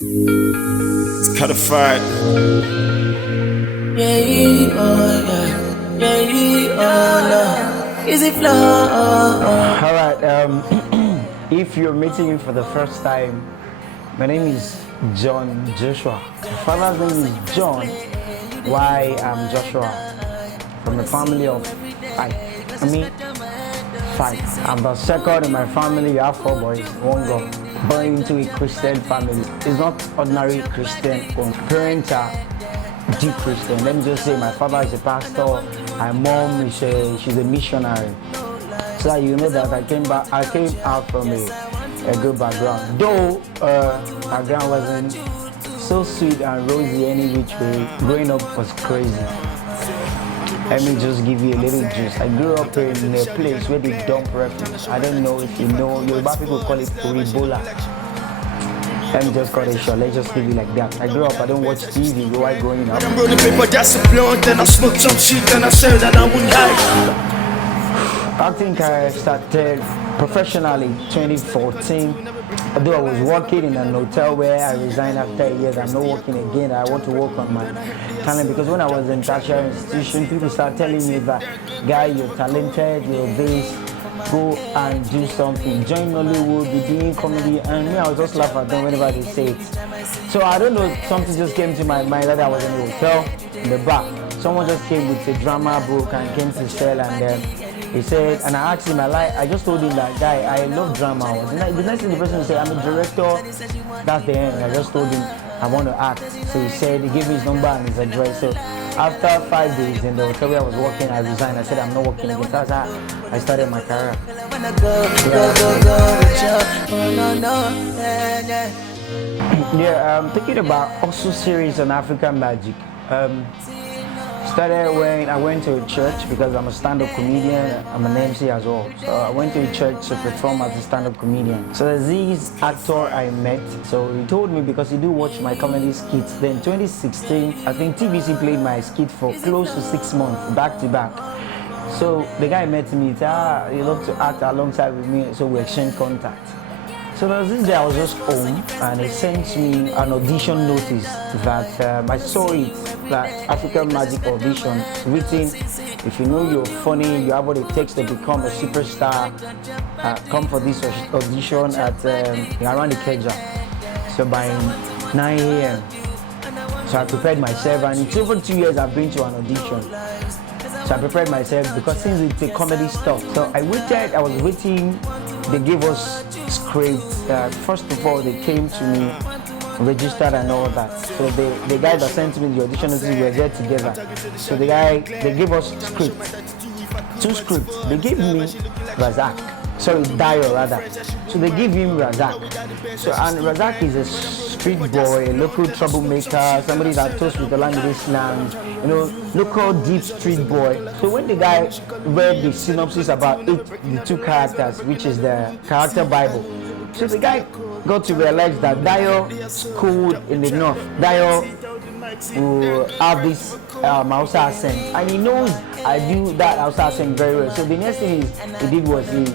It's codified. Yeah, oh yeah, yeah, oh no. Easy flow. Alright, if you're meeting me for the first time, my name is John Joshua. My father's name is John. Why I'm Joshua? From a family of five. Five. I'm the second in my family. You have 4 boys, 1 girl. Born into a Christian family. It's not ordinary Christian. Parents are deep Christian. Let me just say, my father is a pastor. My mom is she's a missionary. So that you know that I came out from a good background. Though my background wasn't so sweet and rosy any which way. Growing up was crazy. Let me just give you a little juice. I grew up in a place where they dump refuse. I don't know if you know, Yoruba people call it Uribola. Let me just cut it short. Let's just leave it like that. I grew up, I don't watch TV while growing up. I'm rolling paper, that's a blunt, and I smoke some shit, and I said that I would like. I think I started professionally 2014. Although I was working in an hotel where I resigned after a year, I'm not working again. I want to work on my talent because when I was in tertiary institution, people start telling me that, guy, you're talented, you're this, go and do something. Join Hollywood, be doing comedy, and me, I was just laugh at them whenever they say it. So I don't know, something just came to my mind that I was in the hotel, in the bar. Someone just came with a drama book and came to sell, and he said, and I asked him, I just told him that, guy, I love drama. The next thing the person said, I'm a director. That's the end. I just told him, I want to act. So he said, he gave me his number and his address. So after 5 days in the hotel where I was working, I resigned. I said, I'm not working again. That's how I started my career. Yeah, I'm thinking about also series on African magic. Started when I went to a church because I'm a stand-up comedian. I'm an MC as well. So I went to a church to perform as a stand-up comedian. So there's this actor I met. So he told me because he do watch my comedy skits. Then 2016, I think TVC played my skit for close to 6 months, back to back. So the guy met me. He said, he loved to act alongside with me. So we exchanged contact. So there was this day I was just home and he sent me an audition notice that I saw it, that African Magic audition written, if you know you're funny, you have what it takes to become a superstar, come for this audition at around the Keja. So by 9 a.m. So I prepared myself, and it's over 2 years I've been to an audition. So I prepared myself because since it's a comedy stuff. So I was waiting. They gave us scripts. First of all, they came to me, registered and all that. So the guy that sent me the audition notice, we were there together. So they gave us scripts, 2 scripts. They gave me Razak. Sorry, Dio rather. So they give him Razak. So and Razak is a street boy, a local troublemaker, somebody that toasts with the language slang, local deep street boy. So when the guy read the synopsis about the 2 characters, which is the character Bible, so the guy got to realize that Dio schooled in the north. Dio will have this Hausa accent, and he knows I do that Hausa accent very well. So the next thing he did was he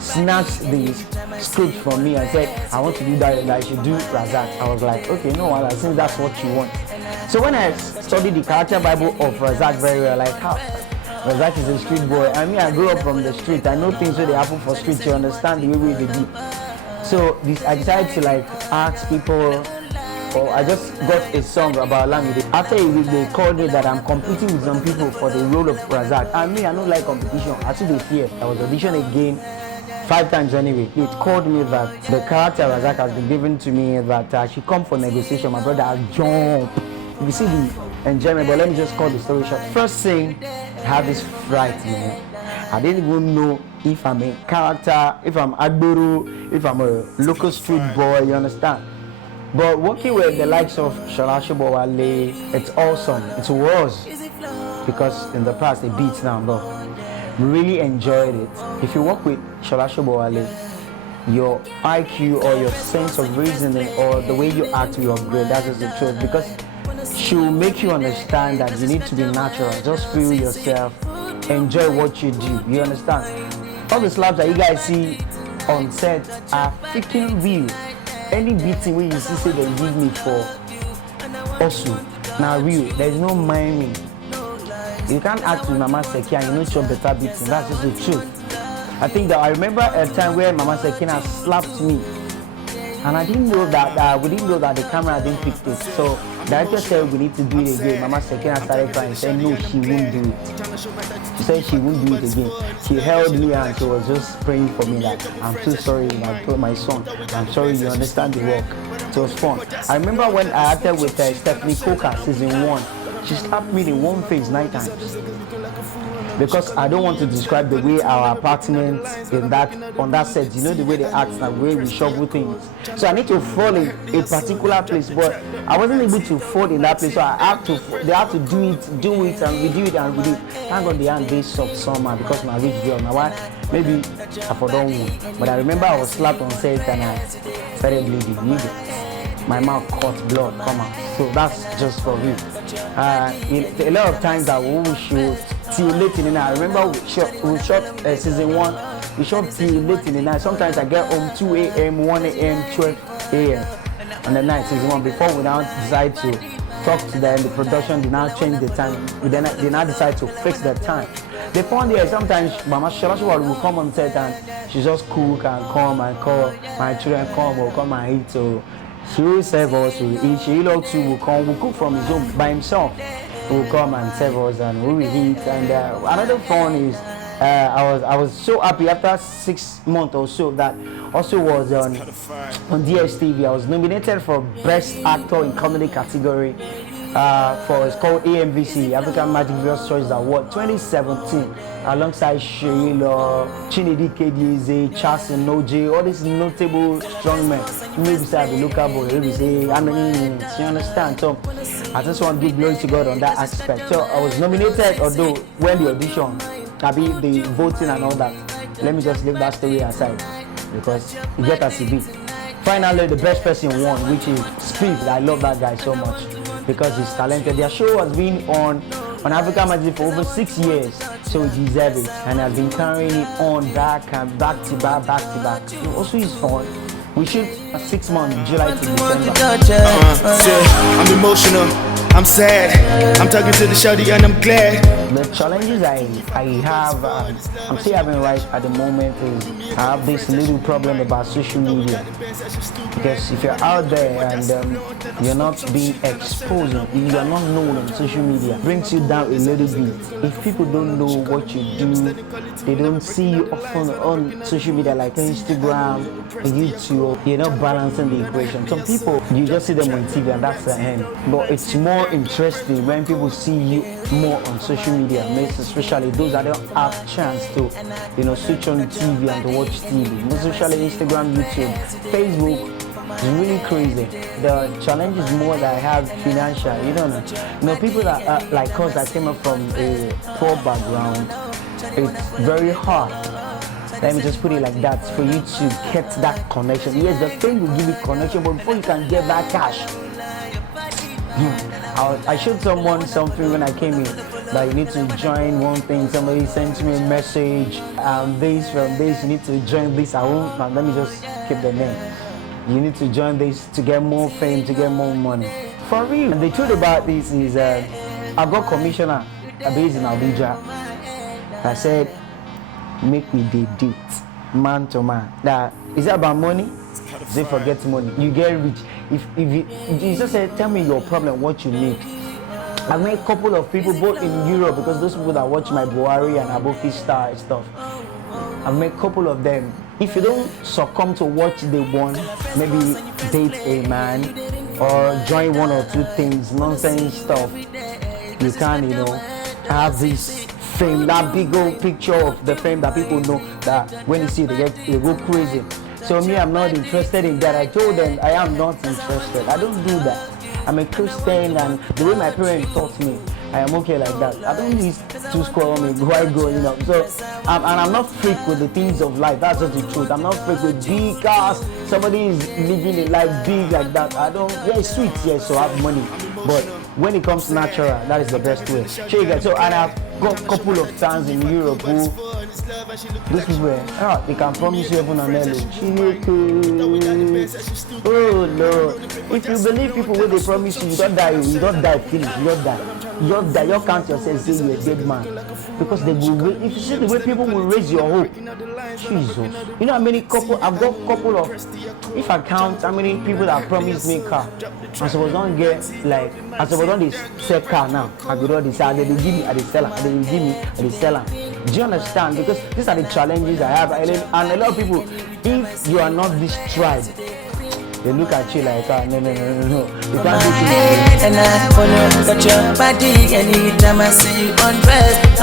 snatched the script from me and said, I want to do that and I should do Razak. I was like, okay, no, since that's what you want. So when I studied the character Bible of Razak very well, like how Razak is a street boy, I mean I grew up from the street, I know things where they happen for street, you understand the way they do. So I decided to ask people, or I just got a song about language. After a week, they called me that I'm competing with some people for the role of Razak. And me, I don't like competition. I see the fear. I was auditioning again 5 times anyway. They called me that the character Razak has been given to me, that I should come for negotiation. My brother, I jump. You see the enjoyment, but let me just cut the story short. First thing, I have this fright, I didn't even know if I'm a character, if I'm Agburu, if I'm a local street boy, you understand? But working with the likes of Shola Shobowale, it's awesome. It was, because in the past they beat now, but we really enjoyed it. If you work with Shola Shobowale, your IQ or your sense of reasoning or the way you act will upgrade. That is the truth, because she will make you understand that you need to be natural. Just feel yourself, enjoy what you do. You understand? All the slaps that you guys see on set are freaking real. any beating where you see say they give me for also now real. There's no miming. You can't act with Mama Seki and you know show better beating. That's just the truth. I think that I remember a time where Mama Sekina slapped me, and I didn't know that we didn't know that the camera didn't pick it. So the director said we need to do it again. Mama Sekina started crying and said no, she won't do it. She said she won't do it again. She held me and she was just praying for me that I'm so sorry, my son. I'm sorry, you understand the work. It was fun. I remember when I acted with Stephanie Coker season 1. She slapped me in one face 9 times. Because I don't want to describe the way our apartment on that set, you know the way they act, the way we shovel things. So I need to fall in a particular place, but I wasn't able to fall in that place. So they have to do it, and we do it, and we do it. Thank God they aren't they soft summer because my rich girl. Now why? Maybe I forgot one. But I remember I was slapped on set and I started bleeding. My mouth caught blood come out. So that's just for me. A lot of times that we will shoot till late in the night. I remember we shot season 1. We shot till late in the night. Sometimes I get home 2 a.m., 1 a.m., 12 a.m. on the night season 1 before we now decide to talk to them. The production did now change the time. They now decide to fix the time. They found here sometimes Mama Shalashwa will come on set and she just cook and come and call my children come or come and eat. So she will serve us, we eat. She will come, will cook from his home by himself. He will come and serve us and we will eat. And another fun is I was so happy after 6 months or so that also was on DSTV. I was nominated for Best Actor in Comedy category it's called AMVC, African Magic Viewers Choice Award 2017, alongside Sheila, Chinedi KDZ, Charles Noje, all these notable strongmen. Maybe say I be local boy, maybe say how many minutes, you understand? So I just want to give glory to God on that aspect. So I was nominated, although when the audition, the voting and all that, let me just leave that story aside because you get as it be. Finally, the best person won, which is Steve. I love that guy so much because he's talented. Their show has been on African Magic for over 6 years, so he deserves it, and has been carrying it on back to back. Also, he's fun. We shoot 6 months, July to December. I'm emotional. I'm sad. I'm talking to the shawty and I'm glad. The challenges I have, I'm still having right at the moment is I have this little problem about social media. Because if you're out there and you're not being exposed, if you're not known on social media, it brings you down a little bit. If people don't know what you do, they don't see you often on social media like Instagram, YouTube, you're not balancing the equation. Some people, you just see them on TV and that's the end. But it's more interesting when people see you more on social media, especially those that don't have chance to, switch on TV and to watch TV. Especially Instagram, YouTube, Facebook. It's really crazy. The challenge is more that I have financial. People that like us that came up from a poor background, it's very hard. Let me just put it like that, for you to get that connection. Yes, the thing will give you connection, but before you can get that cash, I showed someone something when I came in that you need to join one thing. Somebody sent me a message, from this, you need to join this. Let me just keep the name. You need to join this to get more fame, to get more money. For real. And the truth about this is I got commissioner based in Abuja. I said, make me the date, man to man. That is it about money? They forget money. You get rich. If you just say, tell me your problem, what you need. I met a couple of people both in Europe because those people that watch my Buhari and Aboki Star and stuff. I've met a couple of them. If you don't succumb to what they want, maybe date a man or join one or two things, nonsense stuff, you can, have this fame, that big old picture of the fame that people know that when you see they go crazy. So me, I'm not interested in that. I told them I am not interested. I don't do that. I'm a Christian, and the way my parents taught me, I am okay like that. I don't need to score on me, why go, So, and I'm not freak with the things of life. That's just the truth. I'm not freak with big cars. Somebody is living a life big like that. It's sweet, yes, so I have money. But when it comes to natural, that is the best way. So and got a couple of times in Europe who those people, they can promise you heaven and hell. Oh Lord. If you believe people when they promise you, you don't die, finish, you don't die. You don't count yourself, say you're a dead man. Because they will wait. If you see the way people will raise your hope, Jesus. You know how many couple, I've got a couple of, if I count how many people that promised me car, I suppose don't get like, I suppose don't they sell car now. I go on they say, they will give me, they sell them, they will give me, they sell them. Do you understand? Because these are the challenges I have, and a lot of people, if you are not this tribe, they look at you like, no. You can't do it. And I wanna touch your body anytime I see you undressed.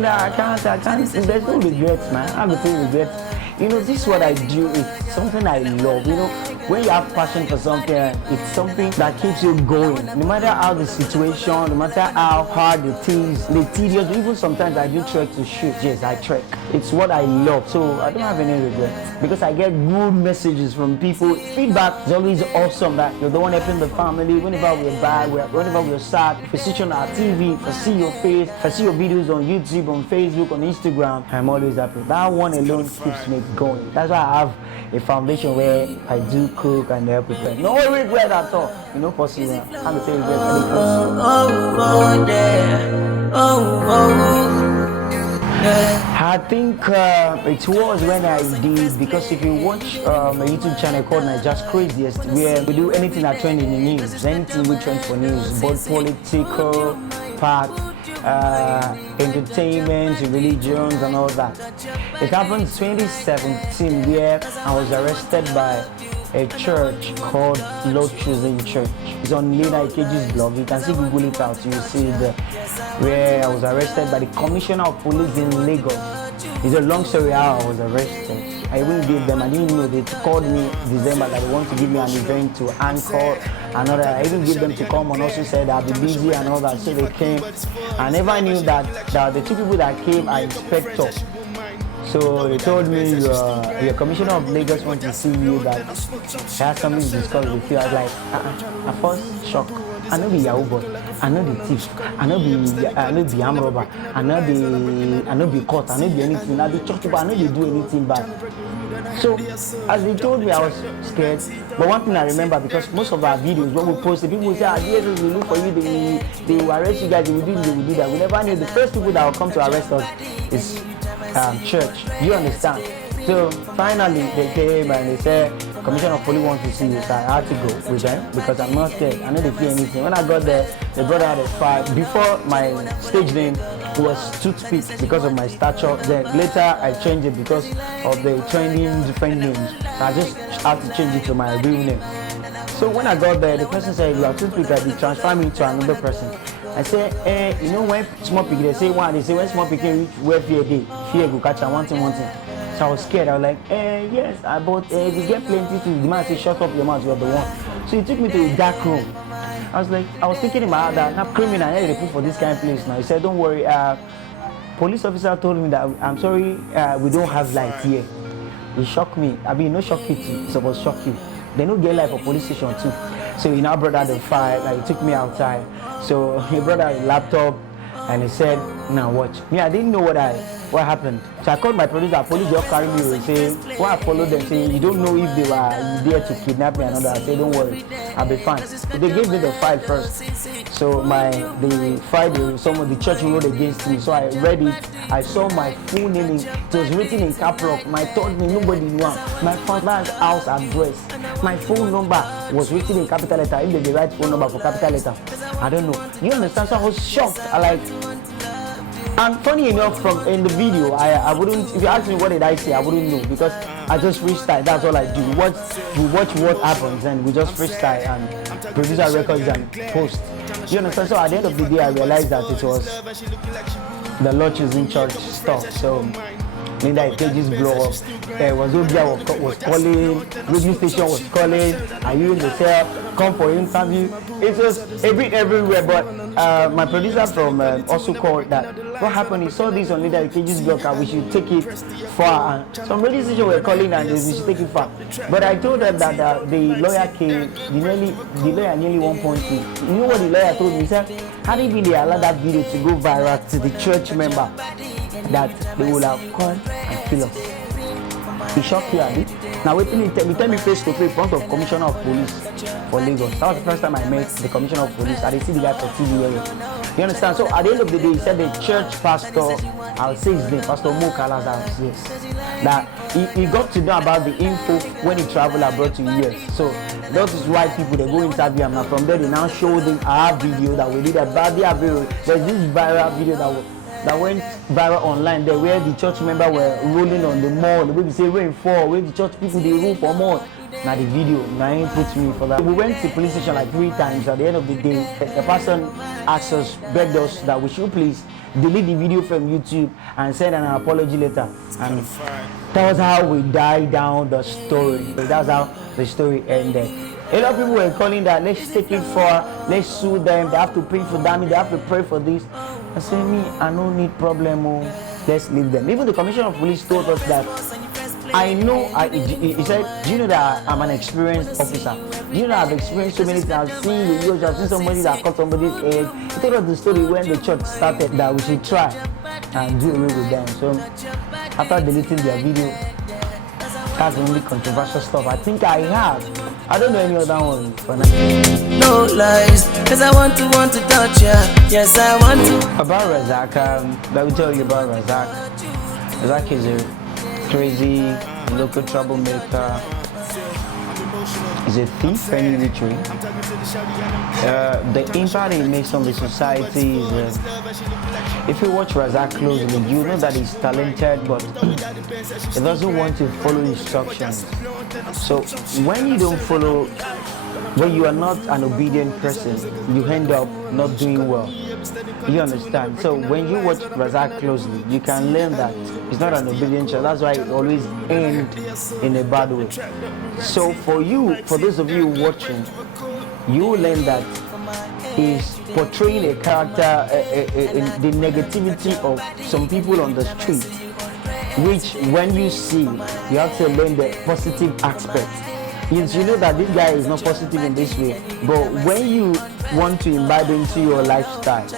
No, I can't. There's no regrets, man. I'm going to say regrets. You know, this is what I do. It's something I love. You know, when you have passion for something, it's something that keeps you going. No matter how the situation, no matter how hard it is, the tedious, even sometimes I do trek to shoot. Yes, I trek. It's what I love. So I don't have any regrets because I get good messages from people. Feedback is always awesome that you're the one helping the family. Whenever we're bad, whenever we're sad, if we switch on our TV, if I see your face, if I see your videos on YouTube, on Facebook, on Instagram, I'm always happy. That one alone keeps me going. That's why I have a foundation where I do cook and help people. No regret at all. You know, possible. I'm going to say regret. I think it was when I did, because if you watch a YouTube channel called Niger's Craziest, where we do anything that trends in the news, anything we trend for news, both political part, entertainment, religions, and all that. It happened in 2017 where I was arrested by a church called Lord Choosing Church. It's on Lena Ikeji's blog. You can see, Google it out, you will see it there. Where I was arrested by the Commissioner of Police in Lagos. It's a long story how I was arrested. I even gave them, I didn't know, they called me December that they want to give me an event to anchor and all that. I even gave them to come and also said I'll be busy and all that, so they came. I never knew that the two people that came are inspectors. So they told me your Commissioner of Lagos wants to see you, that I had something to discuss with you. I was like, at first shock. I know the Yahoo boy, I know the thief, I know the arm robber, I know the court, I know the anything. I the church people, I know they do anything bad. So as they told me, I was scared. But one thing I remember, because most of our videos when we post, the people will say, yes, we look for you, they will arrest you guys, they will do that. We never knew the first people that will come to arrest us is church. You understand? So finally they came and they said, Commissioner of Police wants to see you. So I had to go with them because I'm not scared. I know they feel anything. When I got there, they brought out a file. Before, my stage name was Toothpick because of my stature. Then later I changed it because of the trending different names. So I just had to change it to my real name. So when I got there, the person said, you are Toothpick, they transfer me to another person. I say, you know, when small pig, they say when small pig reach where fear go catch one thing. So I was scared. I was like, yes, but if you get plenty to the man say, shut up your mouth, you're the one. So he took me to a dark room. I was thinking in my head that I'm criminal, I need to put for this kind of place now. He said, don't worry, police officer told me that, I'm sorry, we don't have light here. He shocked me. I mean, no shock it, it's supposed to shock you. They don't get light for police station too. So he now brought out the file, like he took me outside. So he brought out a laptop and he said, now watch. Me, I didn't know what happened. So I called my producer, police just carried me and say, well, I followed them, saying, you don't know if they were there to kidnap me and all that. I said, don't worry, I'll be fine. So they gave me the file first. So the file, some of the church wrote against me. So I read it. I saw my full name. It was written in cap lock. My third name, nobody knew. My father's house address. My phone number was written in capital letter. If they write phone number for capital letter, I don't know. You understand? So I was shocked. And funny enough, from in the video, I wouldn't, if you ask me what did I say, I wouldn't know, because I just freestyle. That's all I do. We watch what happens and we just freestyle and produce our records and post. You understand? So at the end of the day, I realized that it was the Lord Choosing Church stuff. So Linda Ikeji's blow up. Wazobia was calling, radio station was calling, are you in the cell? Come for interview. It was a bit everywhere, but my producer from also called that what happened, he saw this on Linda Ikeji's blog and we should take it far. And some radio stations were calling and we should take it far. But I told them that the lawyer came, the lawyer nearly 1.2. You know what the lawyer told me? He said, how did they allow that video to go viral to the church member that they will have come and kill us? He shocked you, Abi. Now wait till he tell me face to face in front of Commissioner of Police for Lagos. That was the first time I met the Commissioner of Police. I didn't see the guy for TV area. You understand? So at the end of the day, he said the church pastor, I'll say his name, Pastor Mo Kalazar, yes, that he got to know about the info when he traveled abroad to US. So that is why people they go interview him. And from there they now show them our video that we did about the video. There's this viral video that went viral online there where the church member were rolling on the mall, the way we say rainfall, where the church people they roll for more. Now the video, now put me for that. We went to the police station like 3 times. At the end of the day, the person asked us, begged us that we should please delete the video from YouTube and send an apology letter. And that was how we died down the story. That's how the story ended. A lot of people were calling that let's take it for, let's sue them, they have to pay for damage, they have to pray for this. I said, me, I don't need problem, let's leave them. Even the Commissioner of Police told us that I know, he said, do you know that I'm an experienced officer? Do you know I've experienced so many things? I've seen videos, I've seen somebody that cut somebody's head. He told us the story when the church started that we should try and do away with them. So after deleting their video, that's the only controversial stuff I think I have. I don't know any other one for now. No lies, cause I want to touch ya. Yes, I want to. About Razak, let me tell you about Razak. Razak is a crazy local troublemaker. He's a thief and illiterate. The impact he makes on the society is, if you watch Razak closely, you know that he's talented, but he doesn't want to follow instructions. So when you don't follow, when you are not an obedient person, you end up not doing well. You understand? So when you watch Razak closely, you can learn that he's not an obedient child. That's why it always ends in a bad way. So for you, for those of you watching, you will learn that he's portraying a character, the negativity of some people on the street, which when you see, you have to learn the positive aspect. Yes, you know that this guy is not positive in this way, but when you want to imbibe into your lifestyle,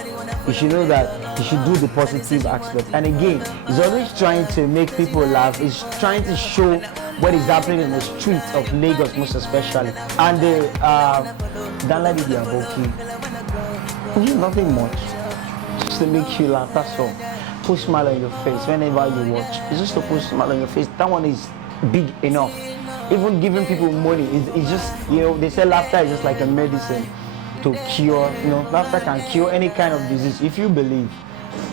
you should know that you should do the positive aspect. And again, he's always trying to make people laugh. He's trying to show what is happening in the streets of Lagos, most especially. And the Danladi Diaboki, it's nothing much, just to make you laugh. That's all. Put a smile on your face whenever you watch. It's just to put a smile on your face. That one is big enough. Even giving people money, it's just, you know, they say laughter is just like a medicine to cure, you know, laughter can cure any kind of disease if you believe.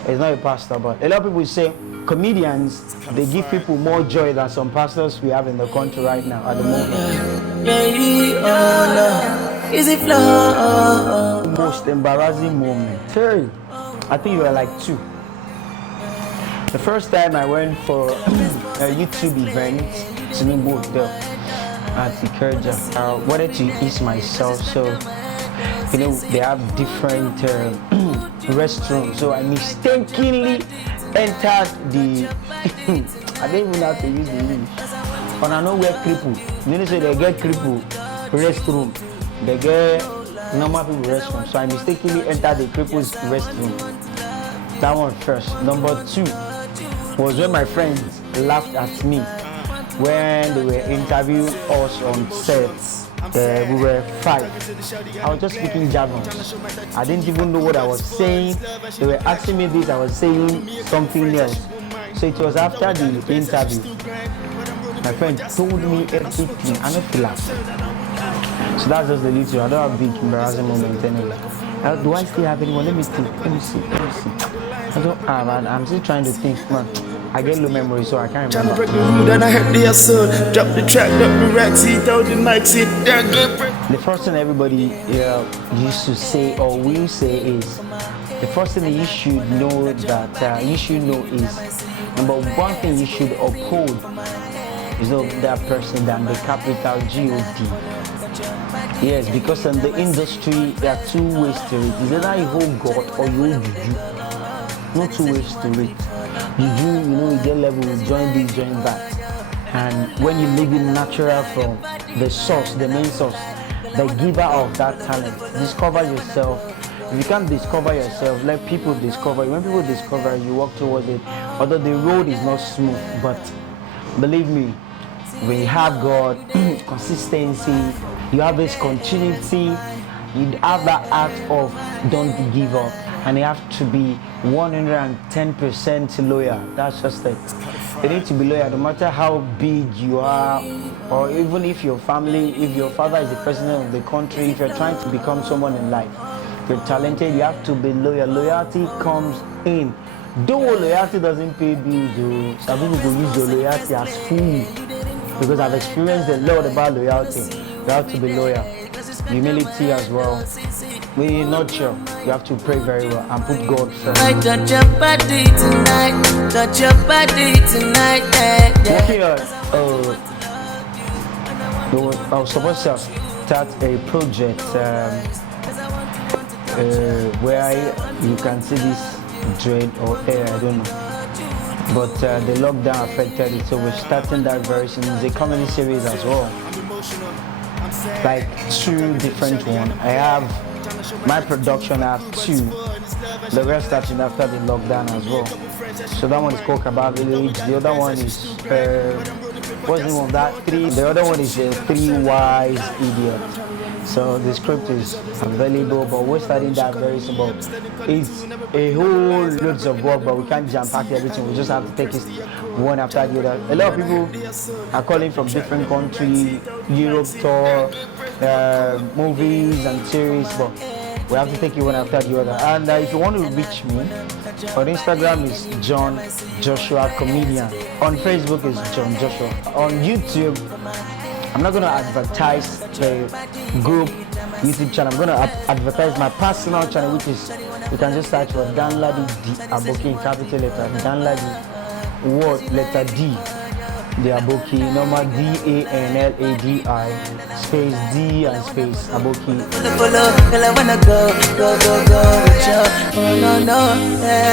It's not a pastor, but a lot of people say comedians, they give people more joy than some pastors we have in the country right now at the moment. The most embarrassing moment. Terry, I think you were like 2. The first time I went for a YouTube event, Tinubu Hotel at Ikerja. I wanted to ease myself, so you know they have different restrooms. So I mistakenly entered the. I don't even have to use the English. But I know where cripple. You know, so they get cripple restroom. They get normal people restroom. So I mistakenly entered the cripple's restroom. That one first. Number 2 was when my friends laughed at me when they were interviewing us on set. We were 5. I was just speaking jargon. I didn't even know what I was saying. They were asking me this, I was saying something else. So it was after the interview. My friend told me everything. I don't feel like. So that's just the little. I don't have big embarrassing moment anyway. Do I still have anyone? Let me see. I don't have, and I'm still trying to think, man. I get low memory, so I can't remember. Break the rule, then I heard the assault. Drop the track, drop the rack, see, told the mic, see, the first thing everybody used to say or will say is, the first thing you should know is, number one thing you should uphold is of that person than the capital G-O-D. Yes, because in the industry there are two ways to it. It's either you hold God or you hold juju. No two ways to it. Juju, you get level, join this, join that. And when you live in natural from the source, the main source, the giver of that talent, discover yourself. If you can't discover yourself, let people discover you. When people discover you, walk towards it. Although the road is not smooth, but believe me, when you have God, consistency, you have this continuity, you have that act of don't give up, and you have to be 110% loyal. That's just it. You need to be loyal no matter how big you are, or even if your family, if your father is the president of the country, if you're trying to become someone in life, if you're talented, you have to be loyal. Loyalty comes in. Though loyalty doesn't pay bills, some people will use your loyalty as food, because I've experienced a lot about loyalty. You have to be loyal. Humility as well. When you're not sure, you have to pray very well and put God first. I touch your body tonight, touch your body tonight, yeah. I was supposed to start a project where you can see this dread or air, I don't know. But the lockdown affected it, so we're starting that very soon. It's a comedy series as well. Like 2 different ones. I have my production, I have 2. The rest starting after the lockdown as well. So that one is called Kabab Village. The other one is what's the name of that? 3. The other one is 3 Wise Idiots. So the script is available, but we're starting that very soon. It's a whole loads of work, but we can't jam pack everything. We just have to take it one after the other. A lot of people are calling from different countries, Europe tour, movies and series, but we have to take it one after the other. And if you want to reach me, on Instagram is John Joshua Comedian. On Facebook is John Joshua. On YouTube, I'm not going to advertise the group YouTube channel. I'm going to advertise my personal channel, which is, you can just search for Danladi D Aboki in capital letter. Danladi, word letter D, the Aboki, normal DANLADI, space D and space Aboki. Follow, I wanna go with you. Oh no, no, yeah.